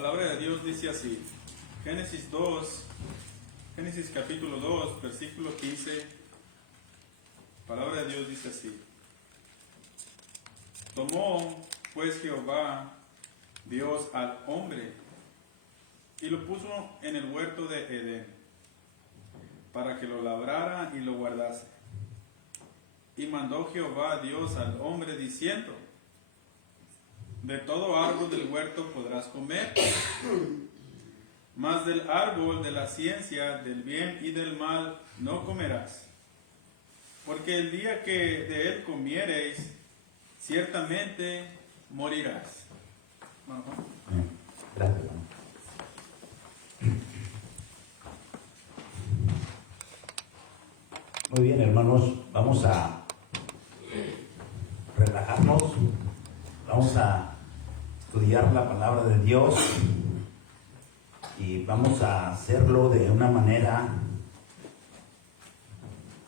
palabra de Dios dice así, Génesis capítulo 2, versículo 15, palabra de Dios dice así: tomó pues Jehová Dios al hombre y lo puso en el huerto de Edén para que lo labrara y lo guardase. Y mandó Jehová Dios al hombre diciendo: de todo árbol del huerto podrás comer, mas del árbol de la ciencia del bien y del mal no comerás, porque el día que de él comiereis, ciertamente morirás. Bueno, gracias, hermano. Muy bien, hermanos, vamos a relajarnos, vamos a estudiar la palabra de Dios y vamos a hacerlo de una manera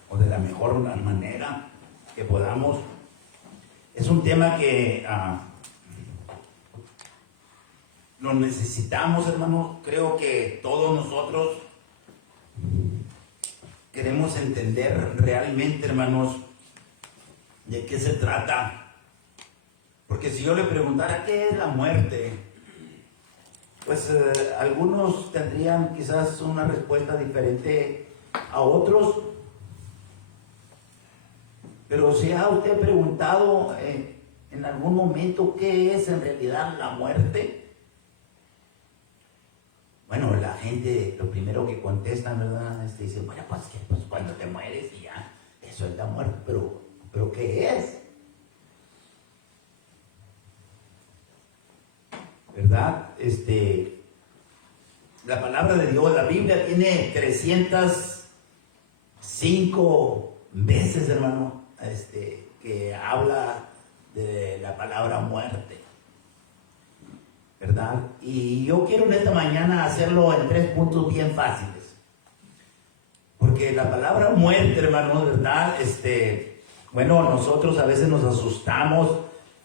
o de la mejor manera que podamos. Es un tema que lo necesitamos, hermanos. Creo que todos nosotros queremos entender realmente, hermanos, de qué se trata. Porque si yo le preguntara qué es la muerte, pues algunos tendrían quizás una respuesta diferente a otros. Pero si ha usted preguntado en algún momento qué es en realidad la muerte, bueno, la gente lo primero que contesta, ¿verdad? Dice, bueno, pues cuando te mueres y ya, eso es la muerte, pero ¿qué es? ¿Verdad? La palabra de Dios, la Biblia tiene 305 veces, hermano, que habla de la palabra muerte, ¿verdad? Y yo quiero en esta mañana hacerlo en 3 puntos bien fáciles, porque la palabra muerte, hermano, ¿verdad? Bueno, nosotros a veces nos asustamos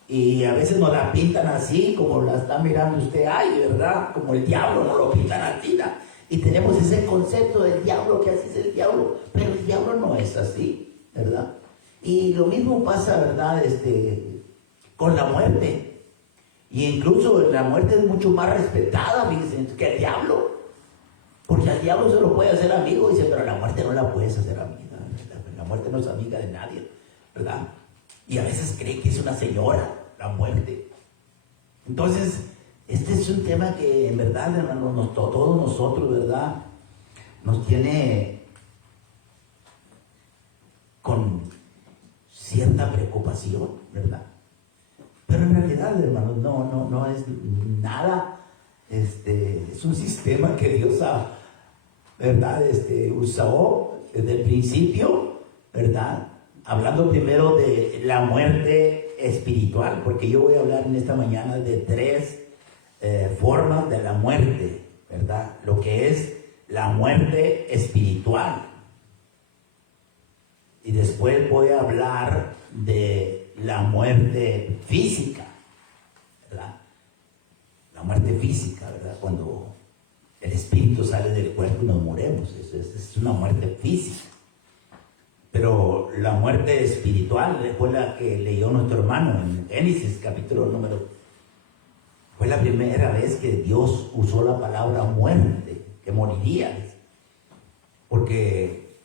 y a veces nos la pintan así, como la está mirando usted ahí, ¿verdad? Como el diablo nos lo pintan así, ¿no? Y tenemos ese concepto del diablo, que así es el diablo, pero el diablo no es así, ¿verdad? Y lo mismo pasa, ¿verdad? Con la muerte. Y incluso la muerte es mucho más respetada, fíjense, que el diablo. Porque al diablo se lo puede hacer amigo, dice, pero la muerte no la puedes hacer amiga. La muerte no es amiga de nadie, ¿verdad? Y a veces cree que es una señora, la muerte. Entonces, este es un tema que en verdad, hermanos, todos nosotros, ¿verdad? Nos tiene con cierta preocupación, ¿verdad? Pero en realidad, hermanos, no es nada. Es un sistema que Dios ha, ¿verdad? Usó desde el principio, ¿verdad? Hablando primero de la muerte espiritual, porque yo voy a hablar en esta mañana de 3 formas de la muerte, ¿verdad? Lo que es la muerte espiritual. Y después voy a hablar de la muerte física, ¿verdad? La muerte física, ¿verdad? Cuando el espíritu sale del cuerpo y nos moremos, es una muerte física. Pero la muerte espiritual fue la que leyó nuestro hermano en Génesis capítulo número. Fue la primera vez que Dios usó la palabra muerte, que morirías. Porque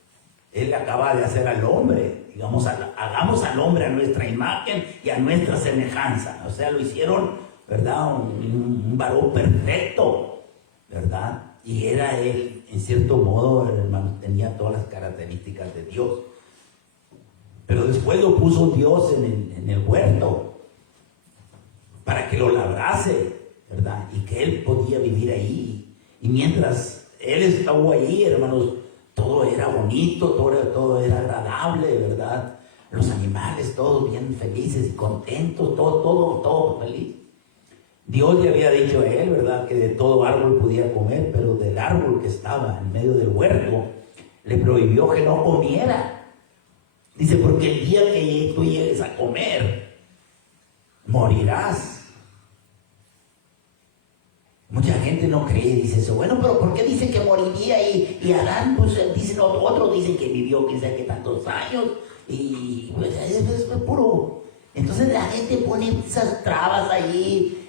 Él acaba de hacer al hombre, digamos, hagamos al hombre a nuestra imagen y a nuestra semejanza. O sea, lo hicieron, ¿verdad? Un varón perfecto, ¿verdad? Y era él, en cierto modo, hermano, tenía todas las características de Dios. Pero después lo puso Dios en el huerto para que lo labrase, ¿verdad? Y que él podía vivir ahí. Y mientras él estuvo ahí, hermanos, todo era bonito, todo era agradable, ¿verdad? Los animales, todos bien felices y contentos, todo feliz. Dios le había dicho a él, ¿verdad?, que de todo árbol podía comer, pero del árbol que estaba en medio del huerto, le prohibió que no comiera. Dice, porque el día que tú llegues a comer, morirás. Mucha gente no cree, dice eso. Bueno, pero ¿por qué dice que moriría? Y Adán, pues dicen, otros dicen que vivió quién sabe qué tantos años. Y pues es puro. Entonces la gente pone esas trabas ahí,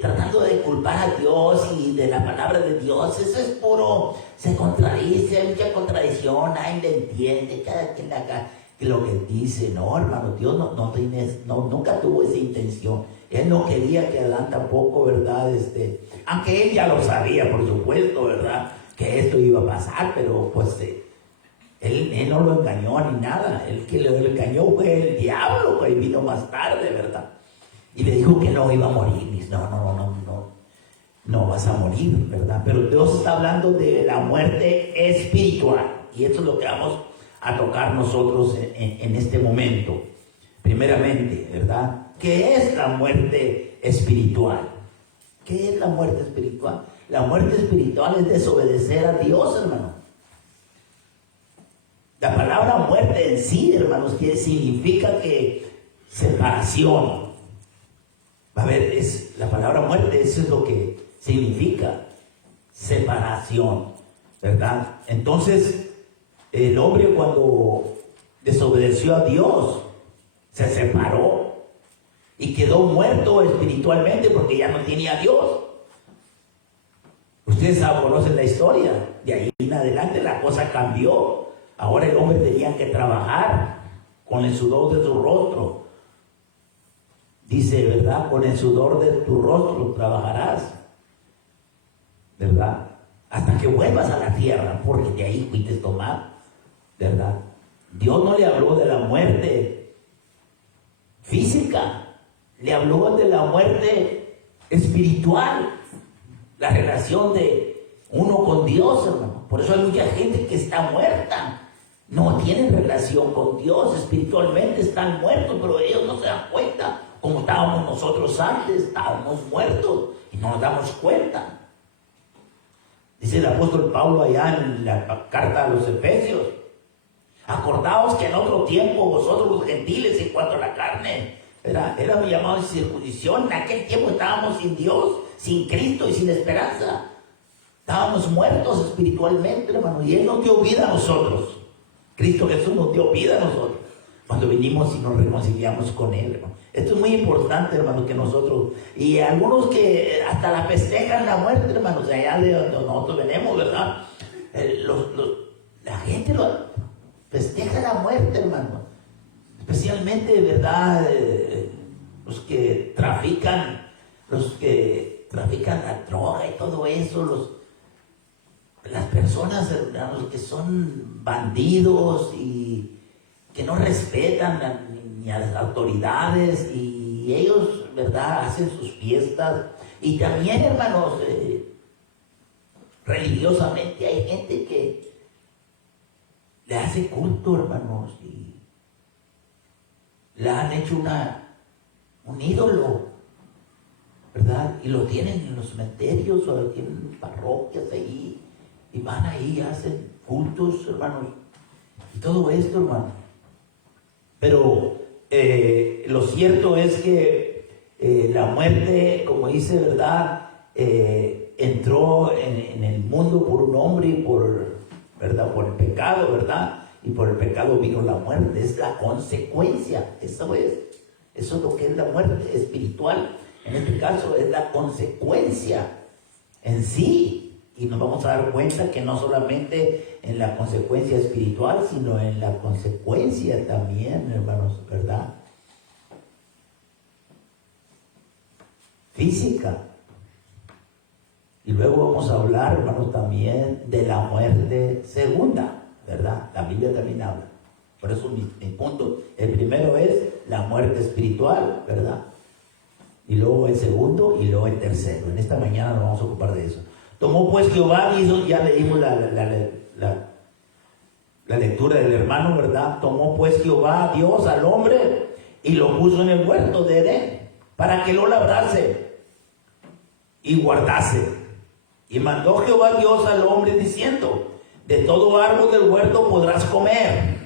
tratando de culpar a Dios y de la palabra de Dios. Eso es puro, se contradice, hay mucha contradicción, nadie le entiende, cada quien haga lo que dice. No, hermano, Dios nunca tuvo esa intención. Él no quería que Adán tampoco, ¿verdad? Aunque él ya lo sabía, por supuesto, ¿verdad? Que esto iba a pasar, pero pues él no lo engañó ni nada. El que lo engañó fue el diablo, que vino más tarde, ¿verdad? Y le dijo que no iba a morir. Dice, no vas a morir, ¿verdad? Pero Dios está hablando de la muerte espiritual. Y eso es lo que vamos a tocar nosotros en este momento. Primeramente, ¿verdad? ¿Qué es la muerte espiritual? ¿Qué es la muerte espiritual? La muerte espiritual es desobedecer a Dios, hermano. La palabra muerte en sí, hermanos, que significa que separación. A ver, la palabra muerte, eso es lo que significa separación, ¿verdad? Entonces, el hombre cuando desobedeció a Dios, se separó y quedó muerto espiritualmente porque ya no tenía a Dios. Ustedes conocen la historia. De ahí en adelante la cosa cambió. Ahora el hombre tenía que trabajar con el sudor de su rostro. Dice, ¿verdad? Con el sudor de tu rostro trabajarás, ¿verdad? Hasta que vuelvas a la tierra, porque de ahí fuiste tomado, ¿verdad? Dios no le habló de la muerte física, le habló de la muerte espiritual, la relación de uno con Dios, hermano. Por eso hay mucha gente que está muerta, no tienen relación con Dios, espiritualmente están muertos, pero ellos no se dan cuenta, como estábamos nosotros antes, estábamos muertos y no nos damos cuenta. Dice el apóstol Pablo allá en la carta a los Efesios: acordaos que en otro tiempo vosotros los gentiles, en cuanto a la carne, éramos llamados circuncisión. En aquel tiempo estábamos sin Dios, sin Cristo y sin esperanza. Estábamos muertos espiritualmente, hermano, y Él nos dio vida a nosotros. Cristo Jesús nos dio vida a nosotros cuando vinimos y nos reconciliamos con Él, hermano. Esto es muy importante, hermano, que nosotros, y algunos que hasta la festejan la muerte, hermanos, allá de donde nosotros venimos, ¿verdad? La gente festeja la muerte, hermano. Especialmente, ¿verdad? Los que trafican la droga y todo eso, las personas, hermanos, que son bandidos y que no respetan ni a las autoridades, y ellos, ¿verdad?, hacen sus fiestas. Y también, hermanos, religiosamente hay gente que le hace culto, hermanos, y le han hecho un ídolo, ¿verdad? Y lo tienen en los cementerios o tienen parroquias ahí, y van ahí y hacen cultos, hermanos, y todo esto, hermano. Pero lo cierto es que la muerte, como dice, ¿verdad?, entró en el mundo por un hombre y ¿verdad?, por el pecado, ¿verdad? Y por el pecado vino la muerte. Es la consecuencia. Eso es lo que es la muerte espiritual. En este caso es la consecuencia en sí. Y nos vamos a dar cuenta que no solamente en la consecuencia espiritual, sino en la consecuencia también, hermanos, ¿verdad?, física. Y luego vamos a hablar, hermanos, también de la muerte segunda, ¿verdad? La Biblia también habla. Por eso mi punto, el primero es la muerte espiritual, ¿verdad? Y luego el segundo y luego el tercero. En esta mañana nos vamos a ocupar de eso. Tomó pues Jehová, y eso ya leímos la lectura del hermano, ¿verdad? Tomó pues Jehová, Dios, al hombre y lo puso en el huerto de Edén para que lo labrase y guardase. Y mandó Jehová Dios al hombre diciendo: de todo árbol del huerto podrás comer,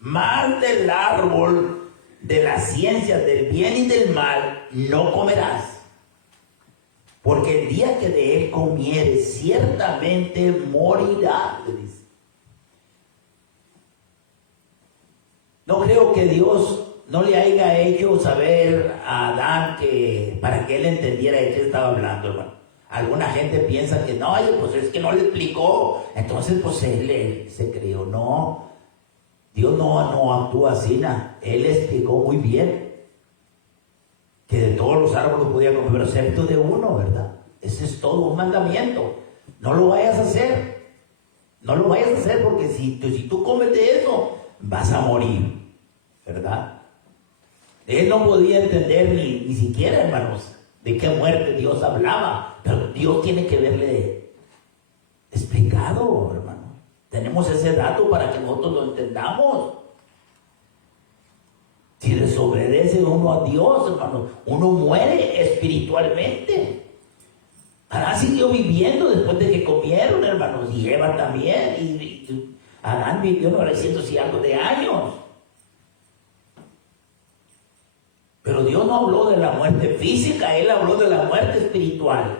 mas del árbol de la ciencia del bien y del mal no comerás, porque el día que de él comiere, ciertamente morirá, le dice. No creo que Dios no le haya hecho saber a Adán que para que él entendiera de qué estaba hablando, hermano. Alguna gente piensa que no, pues es que no le explicó, entonces pues él se creyó. No, Dios no actúa así, él le explicó muy bien que de todos los árboles podía comer, pero excepto de uno, ¿verdad? Ese es todo un mandamiento. No lo vayas a hacer. No lo vayas a hacer porque si tú comes de eso, vas a morir, ¿verdad? Él no podía entender ni siquiera, hermanos, de qué muerte Dios hablaba, pero Dios tiene que haberle explicado, hermano. Tenemos ese dato para que nosotros lo entendamos. Si desobedece uno a Dios, hermano, uno muere espiritualmente. Adán siguió viviendo después de que comieron, hermanos, y Eva también, y Adán vivió 900 y algo de años. Pero Dios no habló de la muerte física, Él habló de la muerte espiritual.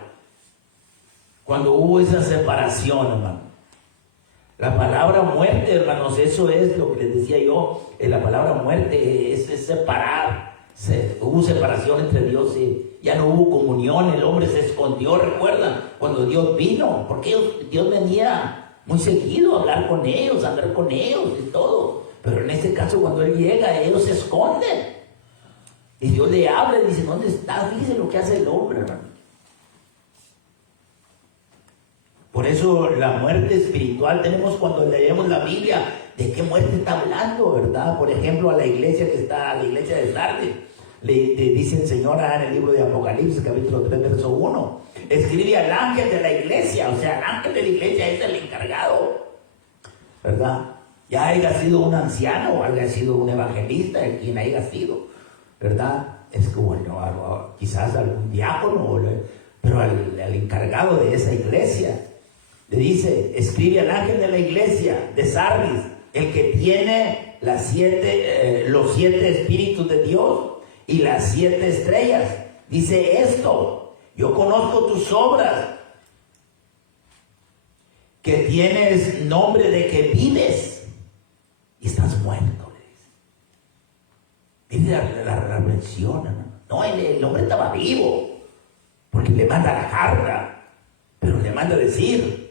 Cuando hubo esa separación, hermano. La palabra muerte, hermanos, eso es lo que les decía yo. La palabra muerte es separar. Hubo separación entre Dios y ya no hubo comunión. El hombre se escondió, ¿recuerdan? Cuando Dios vino, porque Dios venía muy seguido a hablar con ellos, a andar con ellos y todo. Pero en este caso, cuando Él llega, ellos se esconden. Y Dios le habla y dice, ¿dónde estás? Fíjense lo que hace el hombre, hermano. Por eso la muerte espiritual, tenemos cuando leemos la Biblia, ¿de qué muerte está hablando, verdad? Por ejemplo, a la iglesia que está, a la iglesia de Sardis, le dice el Señor en el libro de Apocalipsis, capítulo 3, verso 1, escribe al ángel de la iglesia, o sea, el ángel de la iglesia es el encargado, ¿verdad? Ya haya sido un anciano, o haya sido un evangelista, quien haya sido, ¿verdad? Es como, quizás algún diácono, pero al encargado de esa iglesia, le dice, escribe al ángel de la iglesia de Sardis, el que tiene los 7 espíritus de Dios y las 7 estrellas. Dice esto, yo conozco tus obras, que tienes nombre de que vives y estás muerto, le dice. Mire la mención, no, el hombre estaba vivo, porque le manda la carta, pero le manda decir,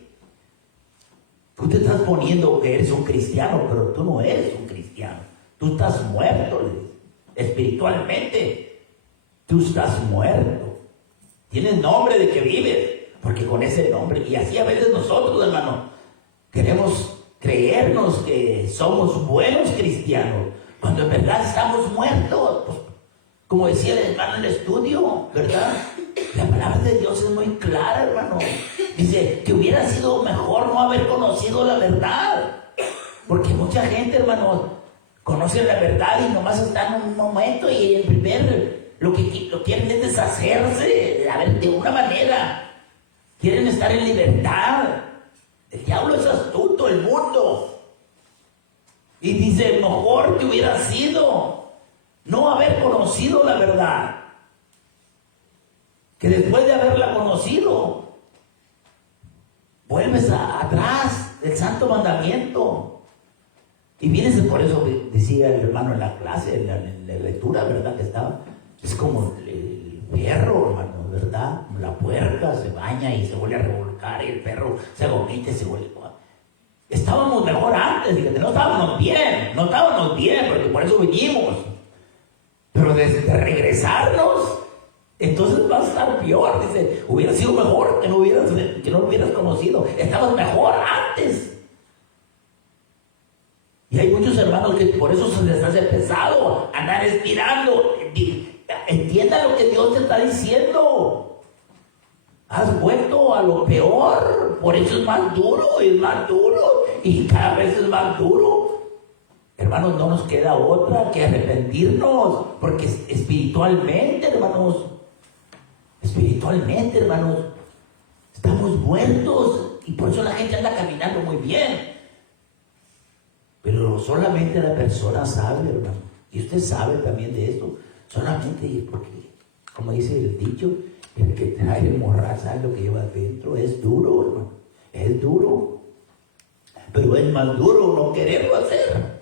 tú te estás poniendo que eres un cristiano, pero tú no eres un cristiano. Tú estás muerto, espiritualmente. Tú estás muerto. Tienes nombre de que vives, porque con ese nombre, y así a veces nosotros, hermano, queremos creernos que somos buenos cristianos, cuando en verdad estamos muertos. Pues, como decía el hermano en el estudio, ¿verdad? La palabra de Dios es muy clara, hermano. Dice que hubiera sido mejor no haber conocido la verdad. Porque mucha gente, hermano, conoce la verdad y nomás está en un momento y el primer, lo quieren es deshacerse, a ver, de una manera. Quieren estar en libertad. El diablo es astuto, el mundo. Y dice, mejor que hubiera sido no haber conocido la verdad, que después de haberla conocido, vuelves atrás del santo mandamiento. Y vienes, por eso decía el hermano en la clase, en la lectura, ¿verdad? Que estaba, es como el perro, hermano, ¿verdad? La puerca se baña y se vuelve a revolcar, y el perro se vomita y se vuelve. Estábamos mejor antes, fíjate, no estábamos bien, porque por eso vinimos. Pero desde regresarnos, entonces va a estar peor. Dice, hubiera sido mejor que no lo hubieras conocido. Estabas mejor antes. Y hay muchos hermanos que por eso se les hace pesado andar estirando. Entienda lo que Dios te está diciendo. Has vuelto a lo peor. Por eso es más duro y cada vez es más duro. Hermanos, no nos queda otra que arrepentirnos, porque espiritualmente, hermanos, estamos muertos, y por eso la gente anda caminando muy bien. Pero solamente la persona sabe, hermano, y usted sabe también de esto, solamente porque, como dice el dicho, El que trae el morral sabe lo que lleva adentro. Es duro, hermano. Es duro. Pero es más duro no quererlo hacer.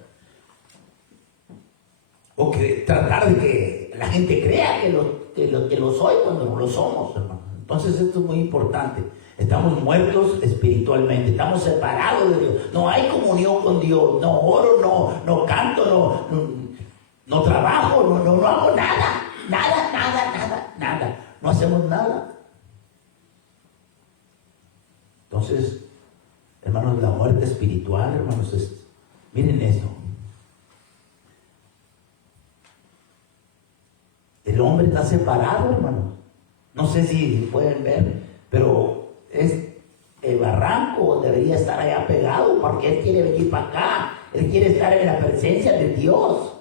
O que tratar de que la gente crea que lo soy cuando no lo somos, hermano. Entonces esto es muy importante. Estamos muertos espiritualmente, estamos separados de Dios. No hay comunión con Dios. No oro, no canto, no trabajo, no hago nada. Nada. No hacemos nada. Entonces, hermanos, la muerte espiritual, hermanos, miren esto. El hombre está separado, hermanos. No sé si pueden ver, pero el barranco debería estar allá pegado porque él quiere venir para acá. Él quiere estar en la presencia de Dios.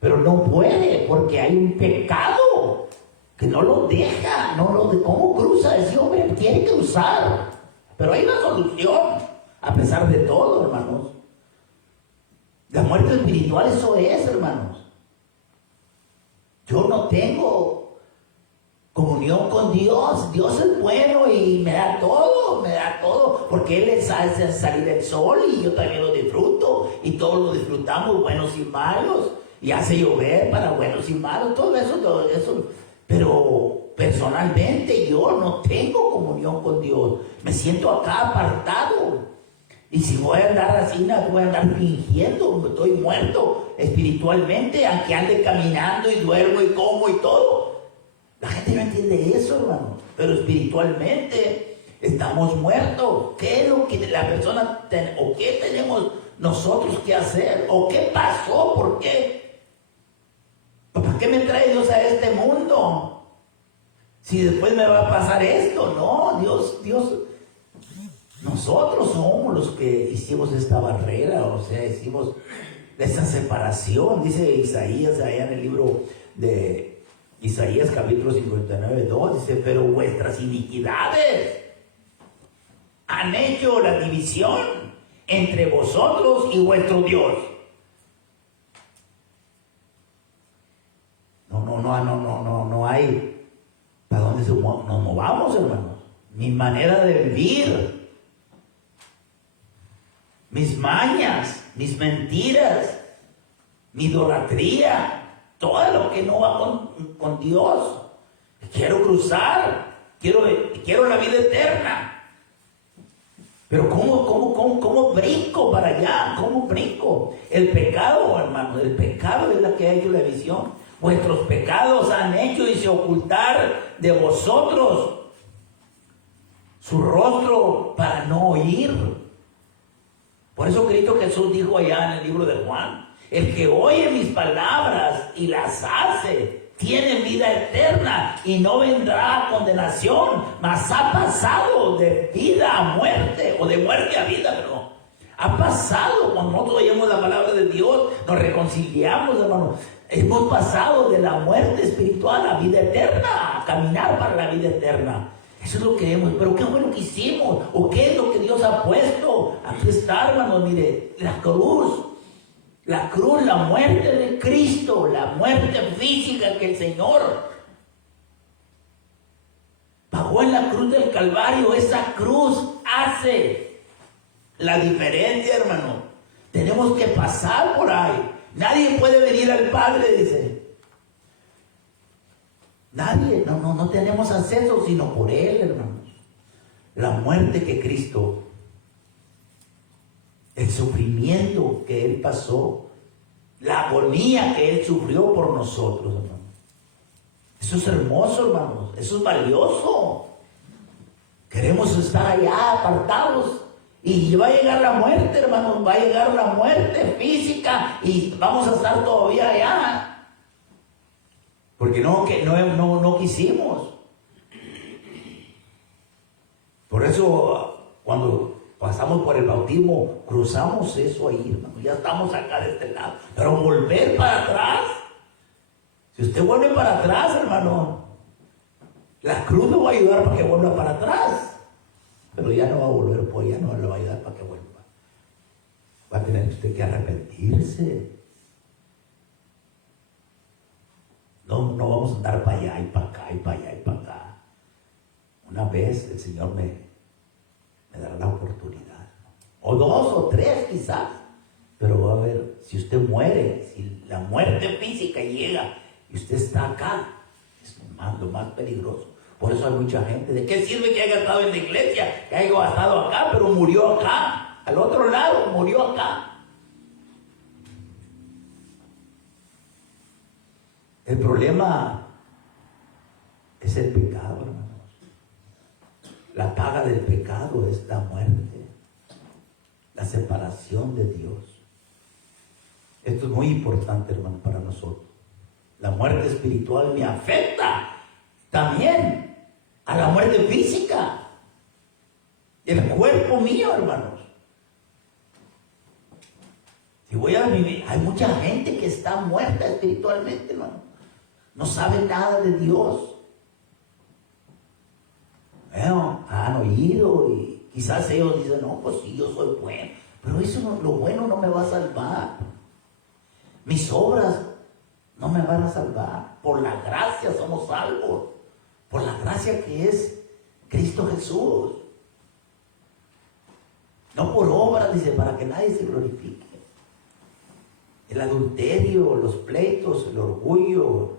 Pero no puede porque hay un pecado que no lo deja. ¿Cómo cruza ese hombre? Quiere cruzar. Pero hay una solución a pesar de todo, hermanos. La muerte espiritual, eso es, hermanos. Yo no tengo comunión con Dios. Dios es bueno y me da todo, porque Él hace salir el sol y yo también lo disfruto, y todos lo disfrutamos, buenos y malos, y hace llover para buenos y malos, todo eso. Pero personalmente yo no tengo comunión con Dios. Me siento acá apartado. Y si voy a andar así, voy a andar fingiendo, estoy muerto espiritualmente, aunque ande caminando y duermo y como y todo. La gente no entiende eso, hermano. Pero espiritualmente estamos muertos. ¿Qué es lo que la persona o qué tenemos nosotros que hacer? ¿O qué pasó? ¿Por qué? ¿Para qué me trae Dios a este mundo? Si después me va a pasar esto. No, Dios. Nosotros somos los que hicimos esta barrera, o sea, hicimos esa separación. Dice Isaías allá en el libro de Isaías capítulo 59:2, dice, pero vuestras iniquidades han hecho la división entre vosotros y vuestro Dios. No hay para dónde nos movamos, hermanos. Mi manera de vivir, mis mañas, mis mentiras, mi idolatría, todo lo que no va con Dios. Quiero cruzar, quiero la vida eterna. Pero ¿cómo brinco para allá? ¿Cómo brinco? El pecado, hermano, el pecado es la que ha hecho la visión. Vuestros pecados han hecho y se ocultar de vosotros su rostro para no oír. Por eso Cristo Jesús dijo allá en el libro de Juan, el que oye mis palabras y las hace, tiene vida eterna y no vendrá a condenación, mas ha pasado de vida a muerte, o de muerte a vida, perdón. Ha pasado, cuando nosotros oímos la palabra de Dios, nos reconciliamos, hermano. Hemos pasado de la muerte espiritual a la vida eterna, a caminar para la vida eterna. Eso es lo que hemos, pero ¿qué fue lo que hicimos? ¿O qué es lo que Dios ha puesto? Aquí está, hermanos, mire, la cruz, la muerte de Cristo, la muerte física que el Señor pagó en la cruz del Calvario. Esa cruz hace la diferencia, hermano. Tenemos que pasar por ahí. Nadie puede venir al Padre, dice. Nadie, no tenemos acceso sino por Él, hermanos. La muerte que Cristo, el sufrimiento que Él pasó, la agonía que Él sufrió por nosotros, hermanos. Eso es hermoso, hermanos. Eso es valioso. Queremos estar allá apartados. Y va a llegar la muerte, hermanos. Va a llegar la muerte física y vamos a estar todavía allá. Porque no quisimos. Por eso, cuando pasamos por el bautismo, cruzamos eso ahí, hermano. Ya estamos acá de este lado. Pero volver para atrás. Si usted vuelve para atrás, hermano, la cruz le va a ayudar para que vuelva para atrás. Pero ya no va a volver, pues ya no le va a ayudar para que vuelva. Va a tener usted que arrepentirse. No, no vamos a andar para allá y para acá y para allá y para acá. Una vez el Señor me dará la oportunidad, ¿no? O 2 o 3 quizás. Pero va a ver, si usted muere, si la muerte física llega y usted está acá, es lo más peligroso. Por eso hay mucha gente. ¿De qué sirve que haya estado en la iglesia? Que haya estado acá, pero murió acá. Al otro lado, murió acá. El problema es el pecado, hermanos. La paga del pecado es la muerte, la separación de Dios. Esto es muy importante, hermano, para nosotros. La muerte espiritual me afecta también a la muerte física. El cuerpo mío, hermanos. Si voy a vivir, hay mucha gente que está muerta espiritualmente, hermano. No sabe nada de Dios. Bueno, han oído y quizás ellos dicen, no, pues sí, yo soy bueno. Pero eso no, lo bueno no me va a salvar. Mis obras no me van a salvar. Por la gracia somos salvos. Por la gracia que es Cristo Jesús. No por obras, dice, para que nadie se glorifique. El adulterio, los pleitos, el orgullo,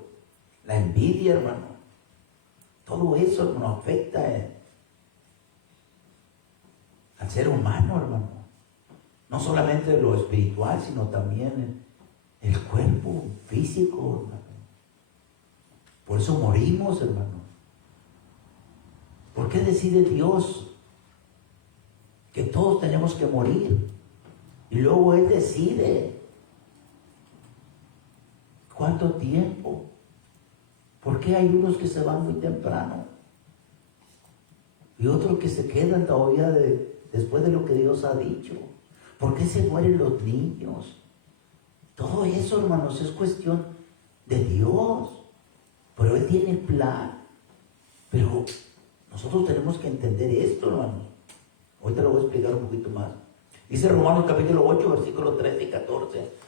la envidia, hermano. Todo eso, hermano, afecta al ser humano, hermano. No solamente lo espiritual, sino también el cuerpo físico, hermano. Por eso morimos, hermano. ¿Por qué decide Dios que todos tenemos que morir? Y luego Él decide cuánto tiempo. ¿Por qué hay unos que se van muy temprano y otros que se quedan todavía después de lo que Dios ha dicho? ¿Por qué se mueren los niños? Todo eso, hermanos, es cuestión de Dios. Pero Él tiene plan. Pero nosotros tenemos que entender esto, hermanos. Ahorita lo voy a explicar un poquito más. Dice Romanos capítulo 8, versículos 13 y 14.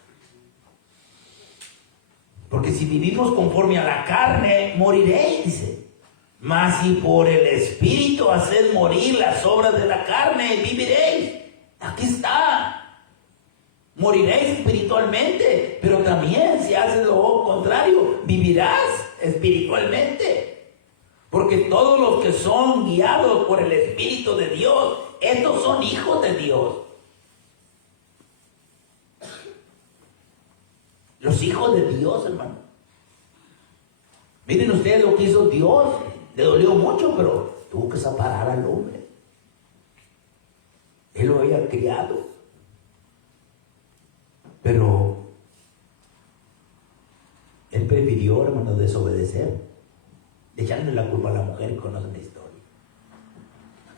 Porque si vivimos conforme a la carne, moriréis, dice. Mas si por el Espíritu haced morir las obras de la carne, viviréis. Aquí está. Moriréis espiritualmente, pero también si haces lo contrario, vivirás espiritualmente. Porque todos los que son guiados por el Espíritu de Dios, estos son hijos de Dios. Los hijos de Dios, hermano. Miren ustedes lo que hizo Dios. Le dolió mucho, pero tuvo que separar al hombre. Él lo había criado. Pero Él prefirió, hermano, desobedecer. Echarle la culpa a la mujer, y conocen la historia.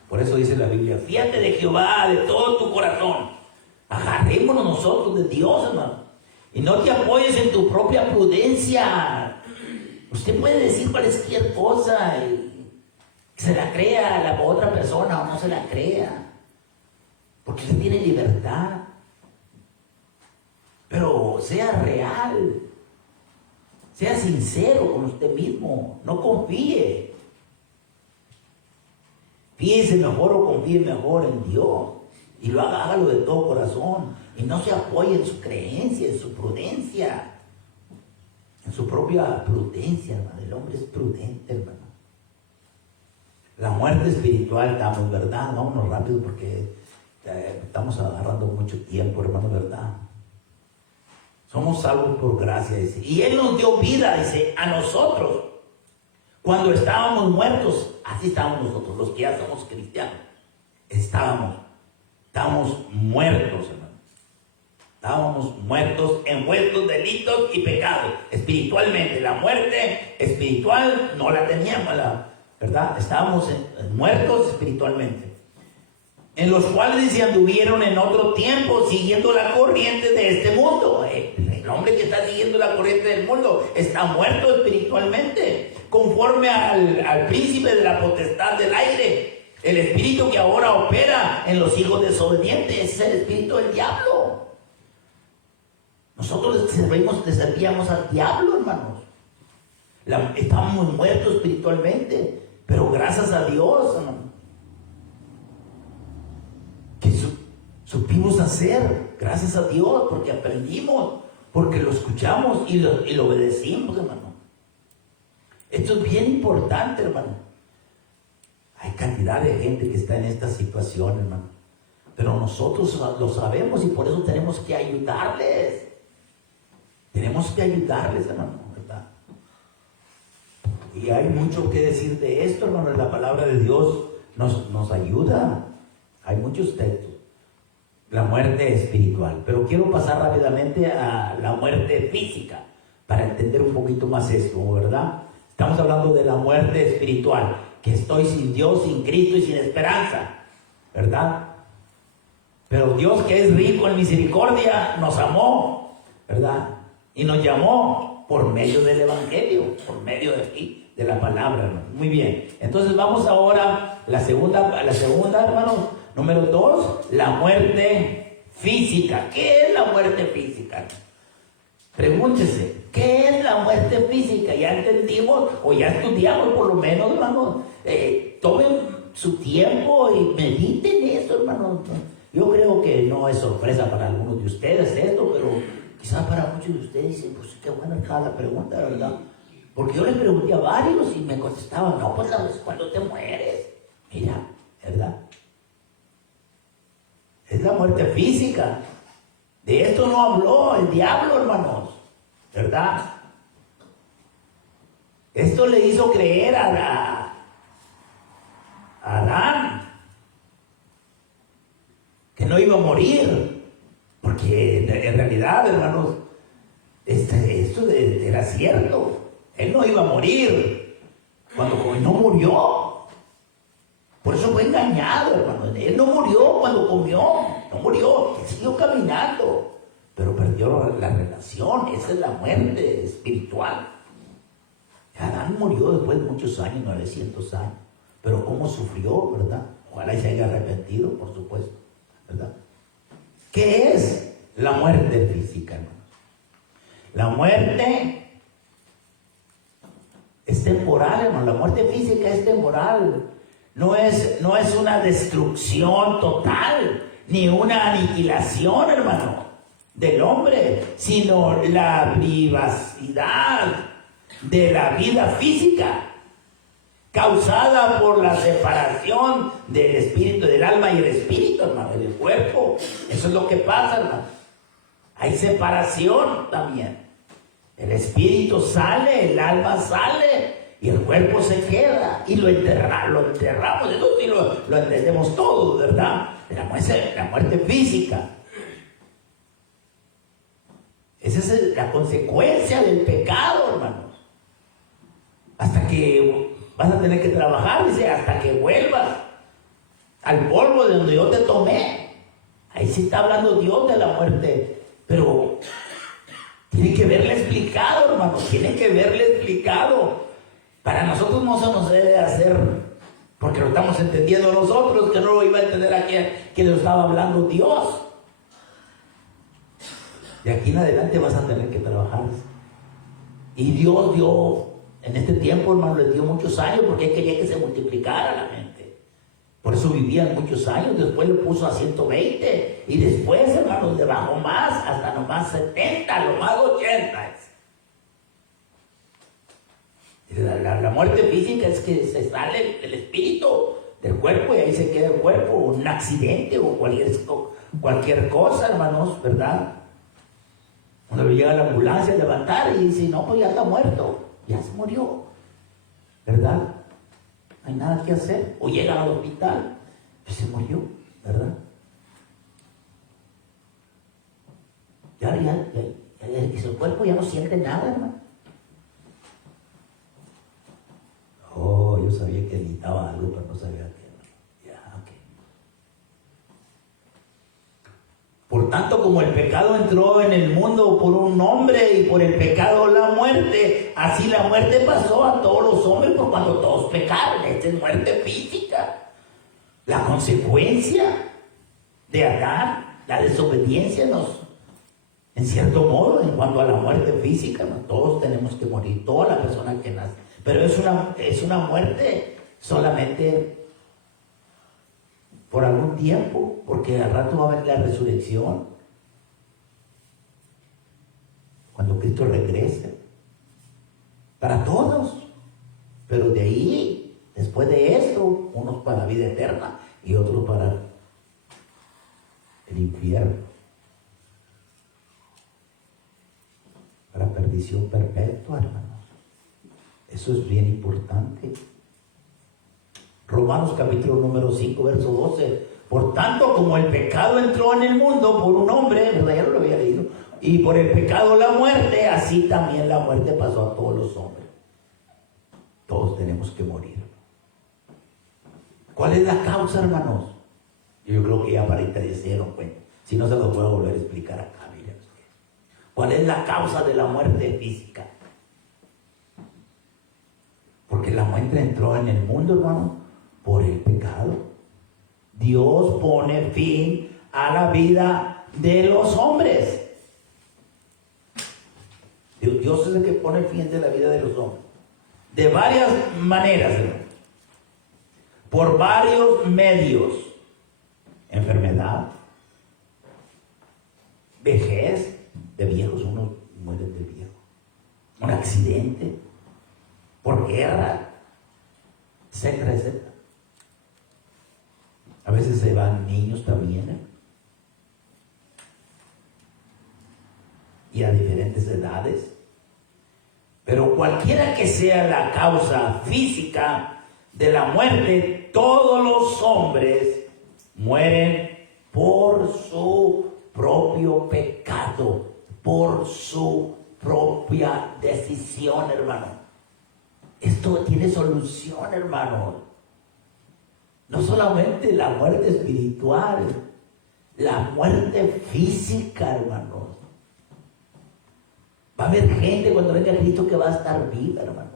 Por eso dice la Biblia, fíate de Jehová de todo tu corazón. Agarrémonos nosotros de Dios, hermano. Y no te apoyes en tu propia prudencia. Usted puede decir cualquier cosa y se la crea a la otra persona o no se la crea. Porque usted tiene libertad. Pero sea real. Sea sincero con usted mismo. No confíe. Fíjese mejor o confíe mejor en Dios. Y hágalo de todo corazón. Y no se apoye en su creencia, en su prudencia. En su propia prudencia, hermano. El hombre es prudente, hermano. La muerte espiritual, estamos, ¿verdad? Vámonos rápido porque estamos agarrando mucho tiempo, hermano, ¿verdad? Somos salvos por gracia, dice. Y Él nos dio vida, dice, a nosotros. Cuando estábamos muertos, así estábamos nosotros, los que ya somos cristianos. Estábamos muertos, hermano. Estábamos muertos, envueltos en delitos y pecados, espiritualmente. La muerte espiritual no la teníamos, ¿verdad? Estábamos muertos espiritualmente. En los cuales dice anduvieron en otro tiempo siguiendo la corriente de este mundo. El hombre que está siguiendo la corriente del mundo está muerto espiritualmente, conforme al príncipe de la potestad del aire, el espíritu que ahora opera en los hijos desobedientes. Ese es el espíritu del diablo. Nosotros le servíamos al diablo, hermanos. Estábamos muertos espiritualmente, pero gracias a Dios, hermano, que supimos hacer, gracias a Dios, porque aprendimos, porque lo escuchamos y lo obedecimos, hermano. Esto es bien importante, hermano. Hay cantidad de gente que está en esta situación, hermano, pero nosotros lo sabemos y por eso tenemos que ayudarles. Tenemos que ayudarles, hermano, ¿verdad? Y hay mucho que decir de esto, hermano. La palabra de Dios nos ayuda. Hay muchos textos. La muerte espiritual. Pero quiero pasar rápidamente a la muerte física para entender un poquito más esto, ¿verdad? Estamos hablando de la muerte espiritual, que estoy sin Dios, sin Cristo y sin esperanza, ¿verdad? Pero Dios, que es rico en misericordia, nos amó, ¿verdad? Y nos llamó por medio del Evangelio, por medio de aquí, de la palabra, hermano. Muy bien. Entonces vamos ahora a la segunda, hermano. Número 2, la muerte física. ¿Qué es la muerte física? Pregúntese, ¿qué es la muerte física? Ya entendimos, o ya estudiamos por lo menos, hermano. Tomen su tiempo y mediten eso, hermano. Yo creo que no es sorpresa para algunos de ustedes esto, pero quizás para muchos de ustedes dicen, pues qué buena está la pregunta, ¿verdad? Porque yo les pregunté a varios y me contestaban, no, pues cuando te mueres. Mira, ¿verdad? Es la muerte física. De esto no habló el diablo, hermanos, ¿verdad? Esto le hizo creer a Adán que no iba a morir, porque en realidad, hermanos, esto era cierto. Él no iba a morir cuando no murió. Por eso fue engañado, hermano. Él no murió cuando comió, no murió, él siguió caminando, pero perdió la relación. Esa es la muerte espiritual. Adán murió después de muchos años, 900 años, pero cómo sufrió, ¿verdad? Ojalá y se haya arrepentido, por supuesto, ¿verdad? ¿Qué es la muerte física, hermanos? La muerte es temporal, hermano. La muerte física es temporal. No es una destrucción total, ni una aniquilación, hermano, del hombre, sino la privacidad de la vida física causada por la separación del espíritu, del alma y el espíritu, hermano, del cuerpo. Eso es lo que pasa, hermano. Hay separación también. El espíritu sale, el alma sale y el cuerpo se queda y lo enterramos. Eso sí lo entendemos todos, ¿verdad? La muerte física. Esa es la consecuencia del pecado, hermanos. Hasta que vas a tener que trabajar, dice, hasta que vuelvas al polvo de donde yo te tomé. Ahí sí está hablando Dios de la muerte, pero tiene que verle explicado, hermano, tiene que verle explicado. Para nosotros no se nos debe hacer, porque lo estamos entendiendo nosotros, que no lo iba a entender aquel que lo estaba hablando Dios. De aquí en adelante vas a tener que trabajar. Y Dios dio, en este tiempo, hermano, les dio muchos años, porque Él quería que se multiplicara la gente. Por eso vivían muchos años, después lo puso a 120, y después, hermanos, le bajó más, hasta nomás 70, lo más 80. La muerte física es que se sale el espíritu del cuerpo y ahí se queda el cuerpo, un accidente o cualquier cosa, hermanos, ¿verdad? Cuando llega la ambulancia a levantar y dice, no, pues ya está muerto, ya se murió, ¿verdad? No hay nada que hacer. O llega al hospital, pues se murió, ¿verdad? Ya, y su cuerpo ya no siente nada, hermano. Oh, yo sabía que necesitaba algo, pero no sabía qué. Ya, ok. Por tanto, como el pecado entró en el mundo por un hombre y por el pecado la muerte, así la muerte pasó a todos los hombres por cuando todos pecaron. Esta es muerte física. La consecuencia de Adán, la desobediencia En cierto modo, en cuanto a la muerte física, ¿no? Todos tenemos que morir, toda la persona que nace. Pero es una muerte solamente por algún tiempo, porque al rato va a venir la resurrección. Cuando Cristo regrese. Para todos. Pero de ahí, después de esto, unos para la vida eterna y otros para el infierno. Para perdición perpetua, hermanos. Eso es bien importante. Romanos capítulo número 5, verso 12. Por tanto, como el pecado entró en el mundo por un hombre, ¿verdad? Ya lo había leído. Y por el pecado la muerte, así también la muerte pasó a todos los hombres. Todos tenemos que morir. ¿Cuál es la causa, hermanos? Yo creo que ya para ahorita ya se dieron cuenta. Si no, se los voy a volver a explicar acá. Miren. ¿Cuál es la causa de la muerte física? Porque la muerte entró en el mundo, hermano, por el pecado. Dios pone fin a la vida de los hombres. Dios es el que pone fin de la vida de los hombres. De varias maneras, hermano. Por varios medios. Enfermedad, vejez, de viejos, uno muere de viejo. Un accidente, por guerra, etcétera, etcétera. A veces se van niños también, ¿eh? Y a diferentes edades. Pero cualquiera que sea la causa física de la muerte, todos los hombres mueren por su propio pecado, por su propia decisión, hermano. Esto tiene solución, hermano. No solamente la muerte espiritual, la muerte física, hermano. Va a haber gente cuando venga Cristo que va a estar viva, hermano.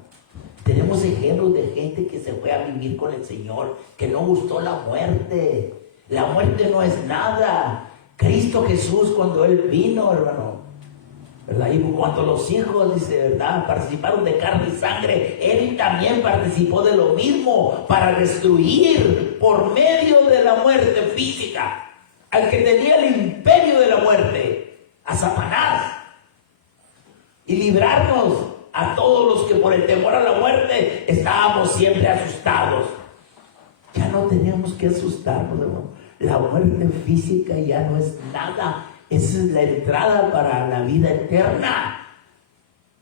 Tenemos ejemplos de gente que se fue a vivir con el Señor, que no gustó la muerte. La muerte no es nada. Cristo Jesús, cuando Él vino, hermano, ¿verdad? Y cuando los hijos, dice, ¿verdad?, participaron de carne y sangre, Él también participó de lo mismo para destruir por medio de la muerte física al que tenía el imperio de la muerte, a Satanás, y librarnos a todos los que por el temor a la muerte estábamos siempre asustados. Ya no tenemos que asustarnos, hermano. La muerte física ya no es nada. Esa es la entrada para la vida eterna.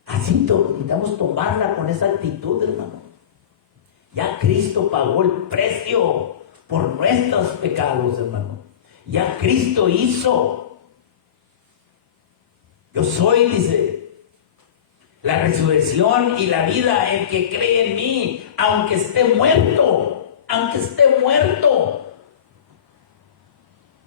Así necesitamos tomarla con esa actitud, hermano. Ya Cristo pagó el precio por nuestros pecados, hermano. Ya Cristo hizo. Yo soy, dice, la resurrección y la vida. El que cree en mí, aunque esté muerto,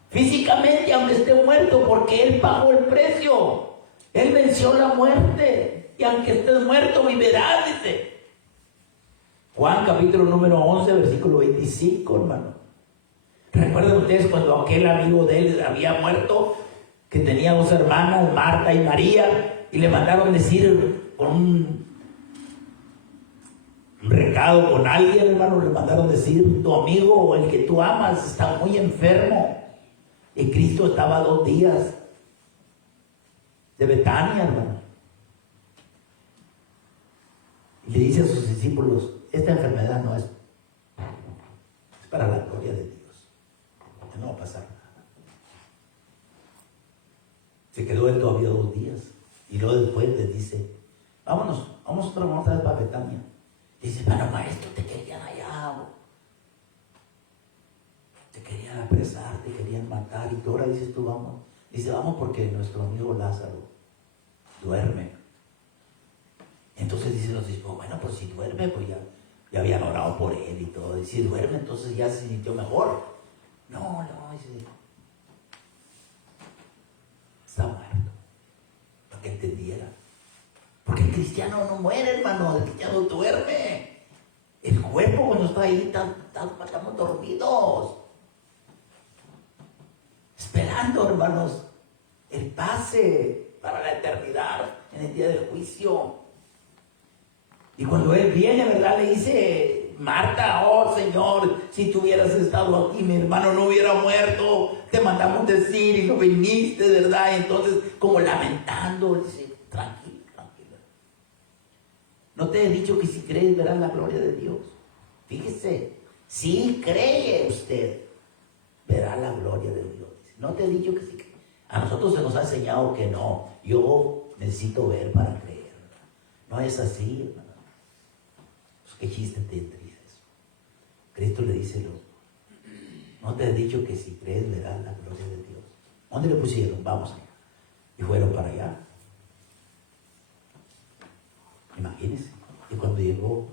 físicamente, aunque esté muerto, porque Él pagó el precio. Él venció la muerte. Y aunque estés muerto, vivirás, dice. Juan capítulo número 11, versículo 25, hermano. ¿Recuerdan ustedes cuando aquel amigo de él había muerto? Que tenía dos hermanas, Marta y María, y le mandaron decir con un recado con alguien, hermano, le mandaron decir: tu amigo o el que tú amas está muy enfermo. Y Cristo estaba 2 días de Betania, hermano. Y le dice a sus discípulos: esta enfermedad no es para la gloria de Dios. No va a pasar nada. Se quedó él todavía 2 días. Y luego después les dice: vamos otra vez para Betania. Dice: bueno, maestro, te querían allá. Te querían apresar, te querían matar. Y tú ahora dices tú vamos. Dice: vamos porque nuestro amigo Lázaro duerme. Entonces dicen los discípulos: bueno, pues si duerme, pues ya habían orado por él y todo. Y si duerme, entonces ya se sintió mejor. No, dice, está muerto. Para que entendiera. Porque el cristiano no muere, hermano. El cristiano duerme. El cuerpo cuando está ahí, estamos dormidos. Esperando, hermanos, el pase para la eternidad en el día del juicio. Y cuando Él viene, ¿verdad? Le dice, Marta, oh Señor, si tú hubieras estado aquí, mi hermano no hubiera muerto. Te mandamos decir y no viniste, ¿verdad? Y entonces, como lamentando, dice, tranquilo, tranquilo. No te he dicho que si crees verás la gloria de Dios. Fíjese, si cree usted, verá la gloria de Dios. No te he dicho que sí. A nosotros se nos ha enseñado que no. Yo necesito ver para creer. No es así, hermano. Pues qué chiste te dice eso. Cristo le dice, no te he dicho que si crees verás la gloria de Dios. ¿Dónde le pusieron? Vamos allá. Y fueron para allá. Imagínense. Y cuando llegó,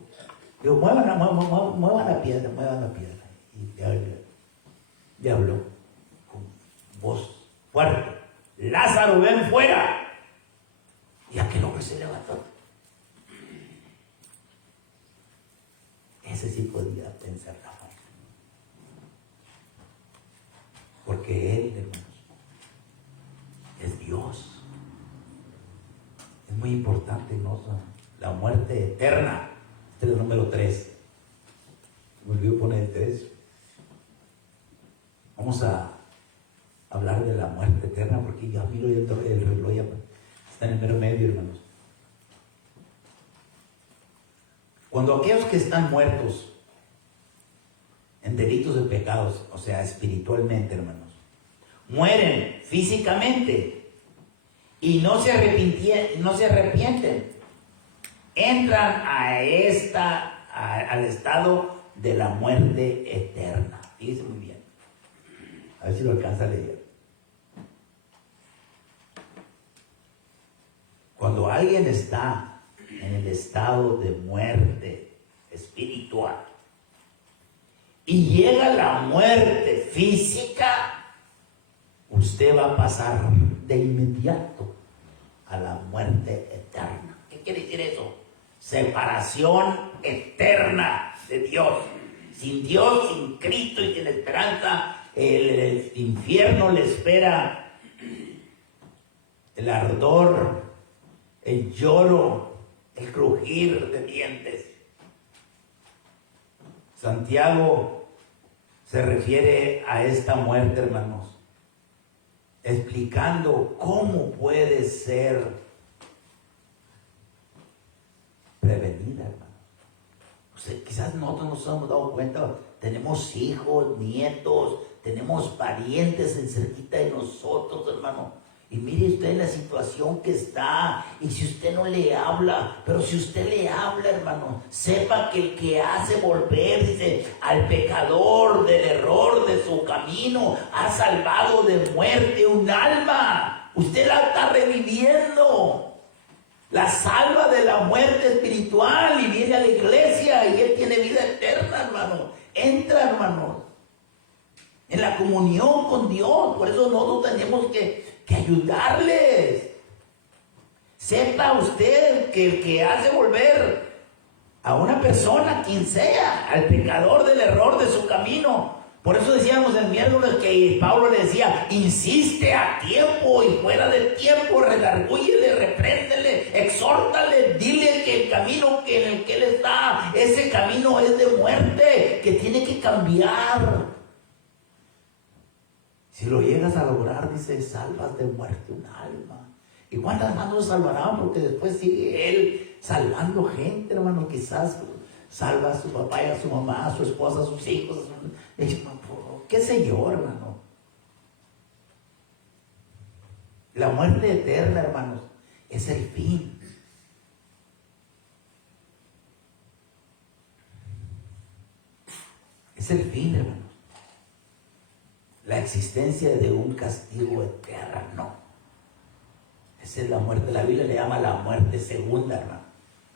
digo, muevan la piedra, muevan la piedra. Y le habló con voz fuerte, Lázaro, ven fuera. Y aquel hombre se levantó. Ese sí podía pensar la fe. Porque Él, hermanos, es Dios. Es muy importante, ¿no? La muerte eterna. Este es el número 3. Me olvidé poner el 3. Vamos a hablar de la muerte eterna, porque ya miro el reloj, ya está en el mero medio, hermanos. Cuando aquellos que están muertos en delitos de pecados, o sea, espiritualmente, hermanos, mueren físicamente y no se arrepienten, entran al estado de la muerte eterna. Fíjense muy bien. A ver si lo alcanza a leer. Cuando alguien está en el estado de muerte espiritual y llega la muerte física, usted va a pasar de inmediato a la muerte eterna. ¿Qué quiere decir eso? Separación eterna de Dios. Sin Dios, sin Cristo y sin esperanza, el infierno le espera el ardor, el lloro, el crujir de dientes. Santiago se refiere a esta muerte, hermanos, explicando cómo puede ser prevenida, hermanos. O sea, quizás nosotros nos hemos dado cuenta, tenemos hijos, nietos, tenemos parientes en cerquita de nosotros, hermano. Y mire usted la situación que está, y si usted no le habla, pero si usted le habla, hermano, sepa que el que hace volver, dice, al pecador del error de su camino, ha salvado de muerte un alma. Usted la está reviviendo. La salva de la muerte espiritual y viene a la iglesia y él tiene vida eterna, hermano. Entra, hermano, en la comunión con Dios. Por eso nosotros tenemos que ayudarles. Sepa usted que el que hace volver a una persona, quien sea, al pecador del error de su camino. Por eso decíamos el miércoles que Pablo le decía, insiste a tiempo y fuera de tiempo, redargúyele, repréndele, exhórtale, dile que el camino en el que él está, ese camino es de muerte, que tiene que cambiar. Si lo llegas a lograr, dice, salvas de muerte un alma. ¿Y cuántas más nos salvarán? Porque después sigue él salvando gente, hermano. Quizás salva a su papá y a su mamá, a su esposa, a sus hijos. ¿Qué sé yo, hermano? La muerte eterna, hermanos, es el fin. Es el fin, hermanos. La existencia de un castigo eterno. Esa es la muerte. La Biblia le llama la muerte segunda, hermano.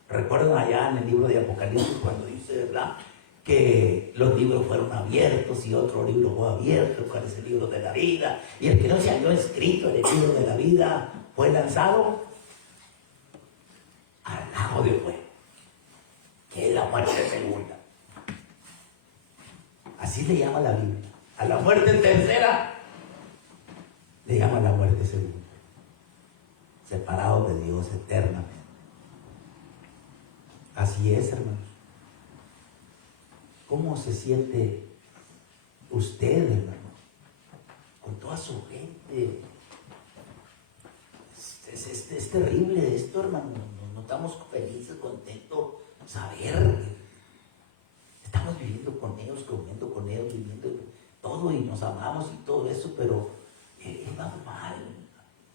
Recuerdan allá en el libro de Apocalipsis cuando dice, ¿verdad?, que los libros fueron abiertos y otro libro fue abierto, cuál es el libro de la vida, y el que no se halló escrito en el libro de la vida fue lanzado al lago de fuego, que es la muerte segunda. Así le llama la Biblia. A la muerte tercera le llama la muerte segunda. separados de Dios eternamente. Así es, hermanos. ¿Cómo se siente usted, hermano? Con toda su gente. Es terrible esto, hermano. No estamos felices, contentos, saber que estamos viviendo con ellos, comiendo con ellos, viviendo todo y nos amamos y todo eso, pero va mal.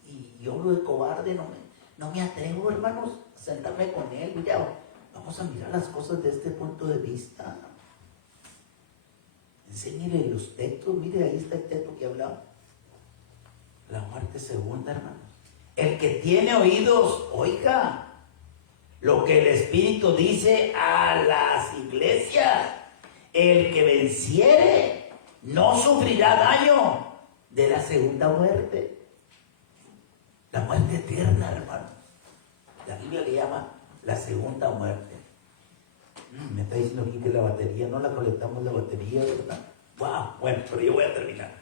Y yo lo de cobarde no me atrevo, hermanos, a sentarme con él. Mira, vamos a mirar las cosas desde este punto de vista. Enséñele los textos. Mire, ahí está el texto que hablaba. La muerte segunda, hermanos. El que tiene oídos, oiga lo que el Espíritu dice a las iglesias. El que venciere no sufrirá daño de la segunda muerte. La muerte eterna, hermano. La Biblia le llama la segunda muerte. Me está diciendo aquí que la batería, no la colectamos la batería, ¿verdad? Wow, bueno, pero yo voy a terminar.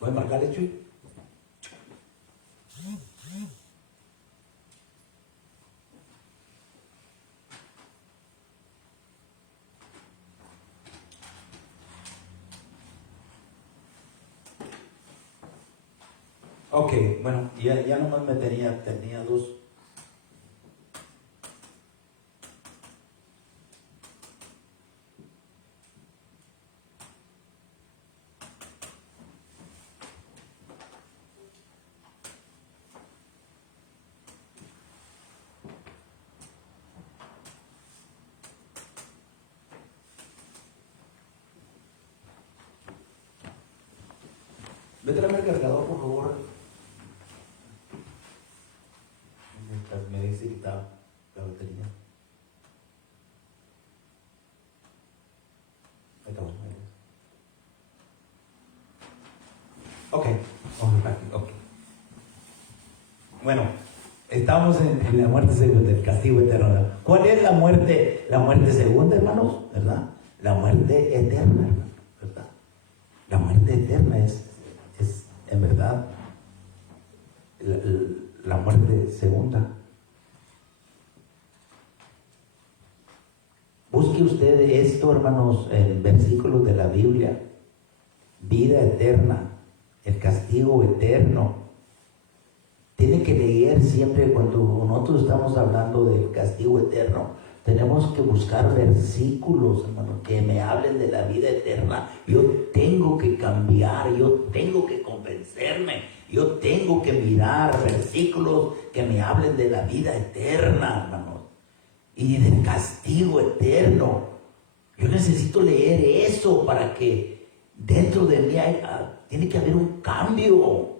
¿Voy a marcar Chuy? Ok, bueno, ya nomás me tenía dos. Vete a traer el cargador, por favor. Me dice que está la batería. Ahí está, ok, vamos a ok. Bueno, estamos en la muerte segunda, el castigo eterno. ¿Cuál es la muerte? La muerte segunda, hermanos, ¿verdad? La muerte eterna, ¿verdad? La muerte eterna es en verdad la muerte segunda. Busque usted esto, hermanos, en versículos de la Biblia. Vida eterna, el castigo eterno. Tiene que leer siempre cuando nosotros estamos hablando del castigo eterno. Tenemos que buscar versículos, hermano, que me hablen de la vida eterna. Yo tengo que cambiar, yo tengo que convencerme, yo tengo que mirar versículos que me hablen de la vida eterna, hermano, y del castigo eterno. Yo necesito leer eso para que dentro de mí tiene que haber un cambio.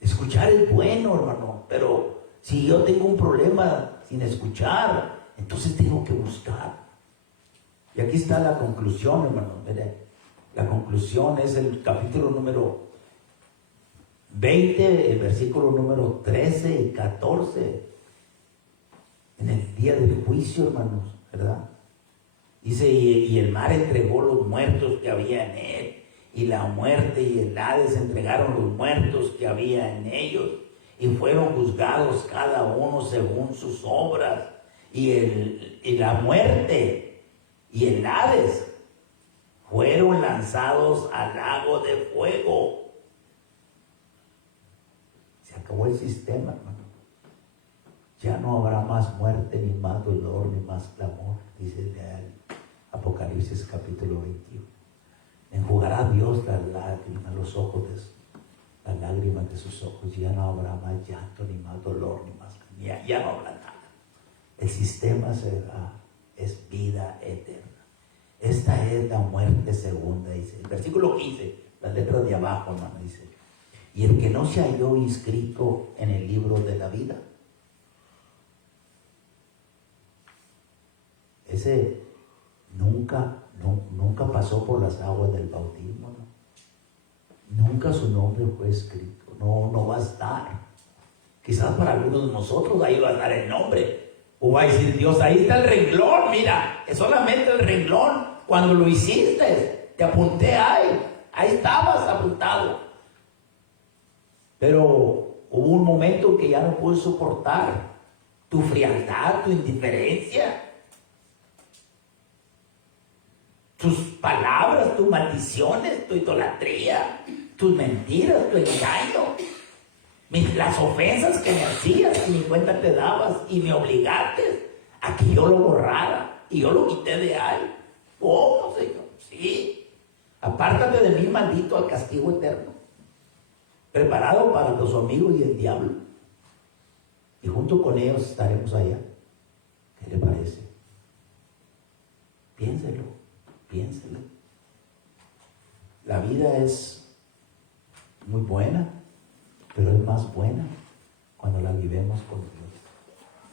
Escuchar es bueno, hermano, pero si yo tengo un problema sin escuchar, entonces tengo que buscar. Y aquí está la conclusión, hermano. Mire, la conclusión es el capítulo número 20, el versículo número 13 y 14. En el día del juicio, hermanos, ¿verdad? Dice, y el mar entregó los muertos que había en él, y la muerte y el Hades entregaron los muertos que había en ellos, y fueron juzgados cada uno según sus obras. Y la muerte y el Hades fueron lanzados al lago de fuego. Se acabó el sistema, hermano. Ya no habrá más muerte, ni más dolor, ni más clamor, dice el Apocalipsis capítulo 21. Enjugará Dios las lágrimas, los ojos las lágrimas de sus ojos. Ya no habrá más llanto, ni más dolor, ni más ya no habrá nada. El sistema es vida eterna. Esta es la muerte segunda, dice. El versículo 15, las letras de abajo, hermano, dice: y el que no se halló inscrito en el libro de la vida, ese nunca pasó por las aguas del bautismo, ¿no? nunca su nombre fue escrito. No va a estar. Quizás para algunos de nosotros ahí va a estar el nombre. O va a decir Dios, ahí está el renglón, mira, es solamente el renglón. Cuando lo hiciste, te apunté ahí estabas apuntado. Pero hubo un momento que ya no pude soportar tu frialdad, tu indiferencia, tus palabras, tus maldiciones, tu idolatría, tus mentiras, tu engaño, las ofensas que me hacías y ni cuenta te dabas y me obligaste a que yo lo borrara y yo lo quité de ahí. ¿Cómo, Señor? Sí. Apártate de mí, maldito, al castigo eterno, preparado para los amigos y el diablo. Y junto con ellos estaremos allá. ¿Qué le parece? Piénselo, piénselo. La vida es muy buena, pero es más buena cuando la vivemos con Dios.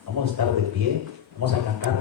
Vamos a estar de pie, vamos a cantar.